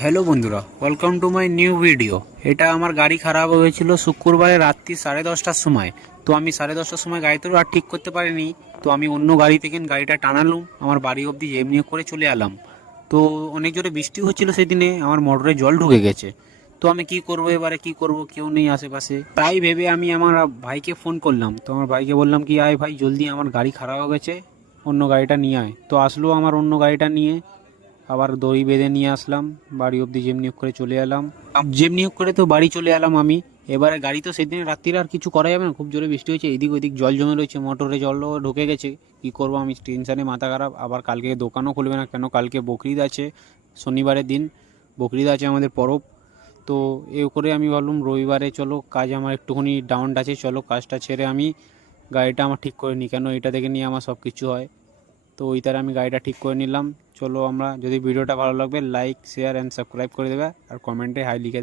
Hello বন্ধুরা, welcome to my new video. এটা আমার গাড়ি খারাপ হয়েছিল শুক্রবারে রাত্রি 10:30টার সময়। তো আমি 10:30টার সময় গাড়িতে আর ঠিক করতে পারিনি। তো আমি অন্য গাড়ি থেকে গাড়িটা টানালুম, আমার বাড়ি অবধি এমনি করে চলে এলাম। তো অনেক জোরে বৃষ্টি হচ্ছিল সেদিনে, আমার মোটরে জল ঢুকে গেছে। তো আমি কি করবো, এবারে কি করব, কেউ নেই আশেপাশে। তাই ভেবে আমি আমার ভাইকে ফোন করলাম। তো আমার ভাইকে বললাম কি, আয় ভাই জলদি, আমার গাড়ি খারাপ হয়ে গেছে, অন্য গাড়িটা নিয়ে আয়। তো আসলো আমার অন্য গাড়িটা নিয়ে, আবার দড়ি বেঁধে নিয়ে আসলাম বাড়ি অবধি, যেমনি হোক করে চলে এলাম। যেমনি হোক করে তো বাড়ি চলে এলাম আমি। এবারে গাড়ি তো সেদিন রাত্রিরে আর কিছু করা যাবে না, খুব জোরে বৃষ্টি হয়েছে, এদিক ওদিক জল জমে রয়েছে, মোটরে জলও ঢুকে গেছে। কি করব আমি, টেনশানে মাথা খারাপ। আবার কালকে দোকানও খুলবে না, কেন কালকে বকরিদ আছে, শনিবারের দিন বকরিদ আছে আমাদের পরব। তো এ করে আমি ভাবলাম রবিবারে চলো, কাজ আমার একটুখানি ডাউন আছে, চলো কাজটা ছেড়ে আমি গাড়িটা আমার ঠিক করে নিই, কেন এটা থেকে নিয়ে আমার সব কিছু হয়। তো ওই তার আমি গাড়িটা ঠিক করে নিলাম। চলো, আমরা যদি ভিডিওটা ভালো লাগবে লাইক শেয়ার অ্যান্ড সাবস্ক্রাইব করে দেবে, আর কমেন্টে হাই লিখে দেবে।